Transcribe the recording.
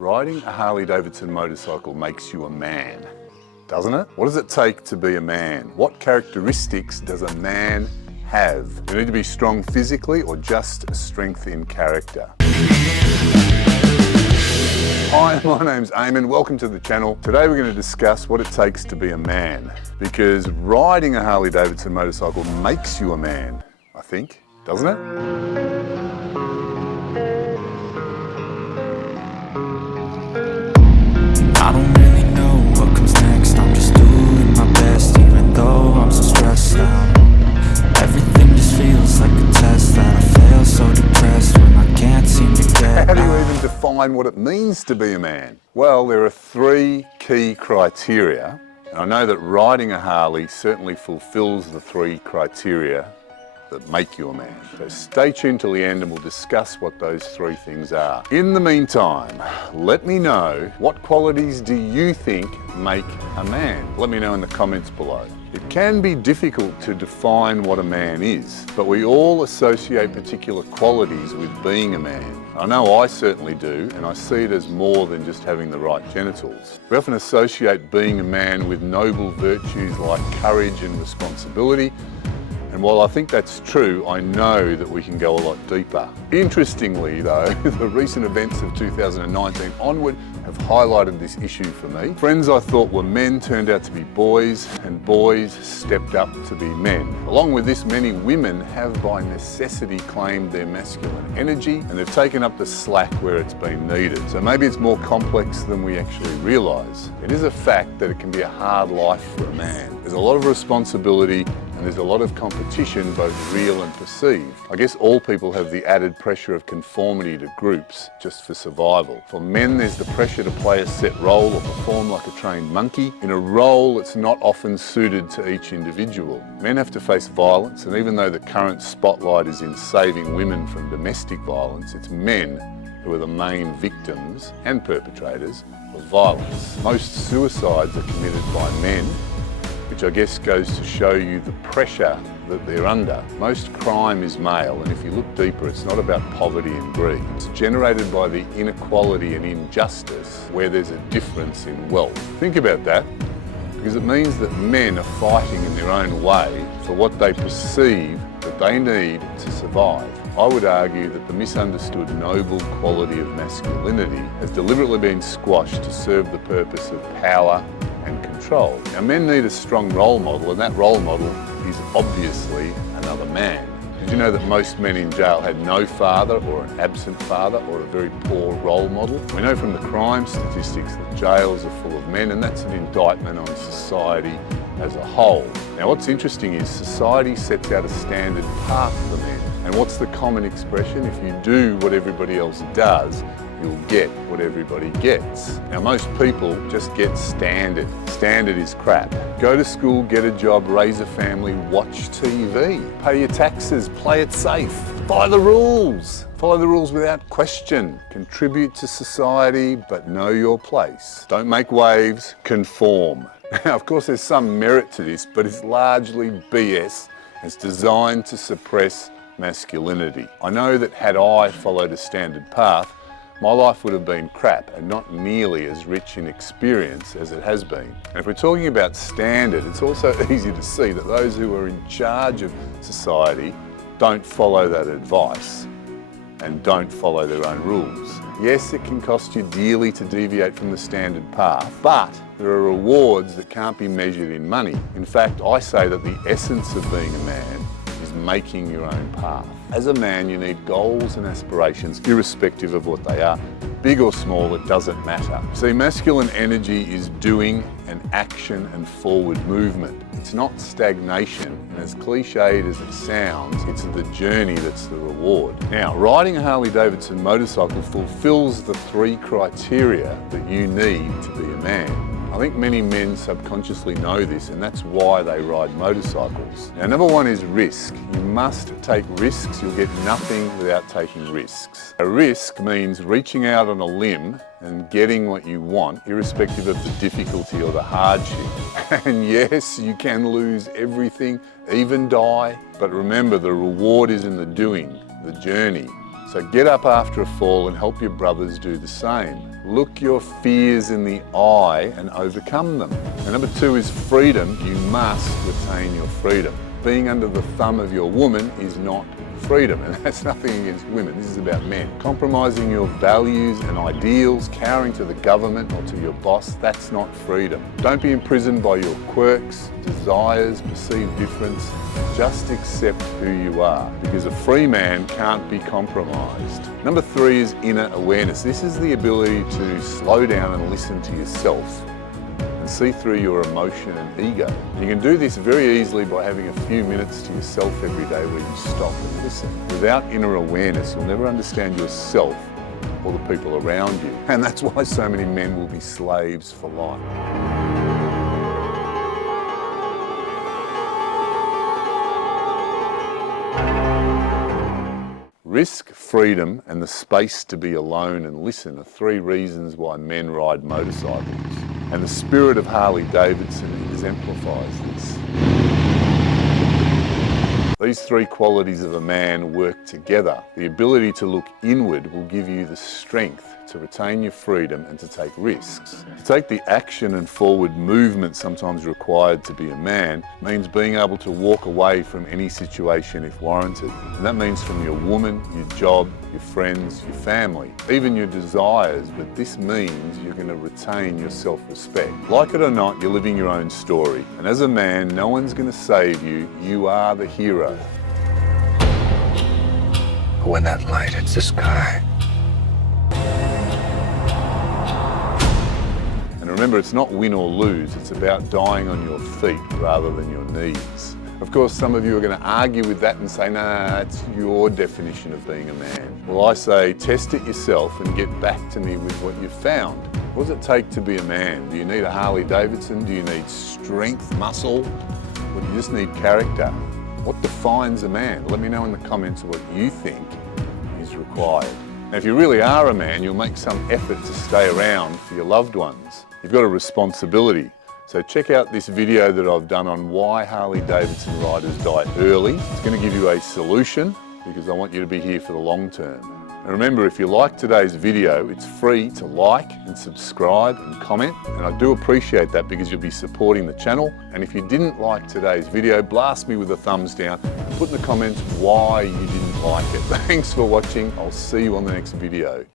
Riding a Harley Davidson motorcycle makes you a man, doesn't it? What does it take to be a man? What characteristics does a man have? Do you need to be strong physically or just strength in character? Hi, my name's Eamon. Welcome to the channel. Today we're going to discuss what it takes to be a man, because riding a Harley Davidson motorcycle makes you a man, I think, doesn't it? I don't really know what comes next. I'm just doing my best, even though I'm so stressed out. Everything just feels like a test that I fail, so depressed when I can't seem to get How do you out. even define what it means to be a man? Well, there are three key criteria, and I know that riding a Harley certainly fulfills the three criteria that make you a man. So stay tuned till the end and we'll discuss what those three things are. In the meantime, let me know, what qualities do you think make a man? Let me know in the comments below. It can be difficult to define what a man is, but we all associate particular qualities with being a man. I know I certainly do, and I see it as more than just having the right genitals. We often associate being a man with noble virtues like courage and responsibility. And while I think that's true, I know that we can go a lot deeper. Interestingly though, the recent events of 2019 onward have highlighted this issue for me. Friends I thought were men turned out to be boys, and boys stepped up to be men. Along with this, many women have by necessity claimed their masculine energy, and they've taken up the slack where it's been needed. So maybe it's more complex than we actually realise. It is a fact that it can be a hard life for a man. There's a lot of responsibility, and there's a lot of competition, both real and perceived. I guess all people have the added pressure of conformity to groups just for survival. For men, there's the pressure to play a set role or perform like a trained monkey in a role that's not often suited to each individual. Men have to face violence, and even though the current spotlight is in saving women from domestic violence, it's men who are the main victims and perpetrators of violence. Most suicides are committed by men, which I guess goes to show you the pressure that they're under. Most crime is male, and if you look deeper, it's not about poverty and greed. It's generated by the inequality and injustice where there's a difference in wealth. Think about that, because it means that men are fighting in their own way for what they perceive that they need to survive. I would argue that the misunderstood noble quality of masculinity has deliberately been squashed to serve the purpose of power and control. Now, men need a strong role model, and that role model is obviously another man. Did you know that most men in jail had no father, or an absent father, or a very poor role model? We know from the crime statistics that jails are full of men, and that's an indictment on society as a whole. Now, what's interesting is society sets out a standard path for men. And what's the common expression? If you do what everybody else does, you'll get what everybody gets. Now, most people just get standard. Standard is crap. Go to school, get a job, raise a family, watch TV, pay your taxes, play it safe, follow the rules. Follow the rules without question. Contribute to society, but know your place. Don't make waves, conform. Now, of course, there's some merit to this, but it's largely BS. It's designed to suppress masculinity. I know that had I followed a standard path, my life would have been crap and not nearly as rich in experience as it has been. And if we're talking about standard, it's also easy to see that those who are in charge of society don't follow that advice and don't follow their own rules. Yes, it can cost you dearly to deviate from the standard path, but there are rewards that can't be measured in money. In fact, I say that the essence of being a man is making your own path. As a man, you need goals and aspirations, irrespective of what they are. Big or small, it doesn't matter. See, masculine energy is doing and action and forward movement. It's not stagnation, and as cliched as it sounds, it's the journey that's the reward. Now, riding a Harley Davidson motorcycle fulfills the three criteria that you need to be a man. I think many men subconsciously know this, and that's why they ride motorcycles. Now, number one is risk. You must take risks. You'll get nothing without taking risks. A risk means reaching out on a limb and getting what you want, irrespective of the difficulty or the hardship. And yes, you can lose everything, even die, but remember, the reward is in the doing, the journey. So get up after a fall and help your brothers do the same. Look your fears in the eye and overcome them. And number 2 is freedom. You must retain your freedom. Being under the thumb of your woman is not freedom, and that's nothing against women, this is about men. Compromising your values and ideals, cowering to the government or to your boss, that's not freedom. Don't be imprisoned by your quirks, desires, perceived difference. Just accept who you are, because a free man can't be compromised. Number 3 is inner awareness. This is the ability to slow down and listen to yourself and see through your emotion and ego. You can do this very easily by having a few minutes to yourself every day where you stop and listen. Without inner awareness, you'll never understand yourself or the people around you. And that's why so many men will be slaves for life. Risk, freedom, and the space to be alone and listen are 3 reasons why men ride motorcycles. And the spirit of Harley Davidson exemplifies this. These 3 qualities of a man work together. The ability to look inward will give you the strength to retain your freedom and to take risks. To take the action and forward movement sometimes required to be a man means being able to walk away from any situation if warranted. And that means from your woman, your job, your friends, your family, even your desires, but this means you're going to retain your self-respect. Like it or not, you're living your own story. And as a man, no one's going to save you. You are the hero. When that light hits the sky, and remember, it's not win or lose, it's about dying on your feet rather than your knees. Of course, some of you are going to argue with that and say, nah, it's your definition of being a man. Well, I say, test it yourself and get back to me with what you've found. What does it take to be a man? Do you need a Harley Davidson? Do you need strength, muscle? Or do you just need character? What defines a man? Let me know in the comments what you think is required. Now, if you really are a man, you'll make some effort to stay around for your loved ones. You've got a responsibility. So check out this video that I've done on why Harley Davidson riders die early. It's going to give you a solution because I want you to be here for the long term. And remember, if you like today's video, it's free to like and subscribe and comment. And I do appreciate that because you'll be supporting the channel. And if you didn't like today's video, blast me with a thumbs down and put in the comments why you didn't like it. Thanks for watching. I'll see you on the next video.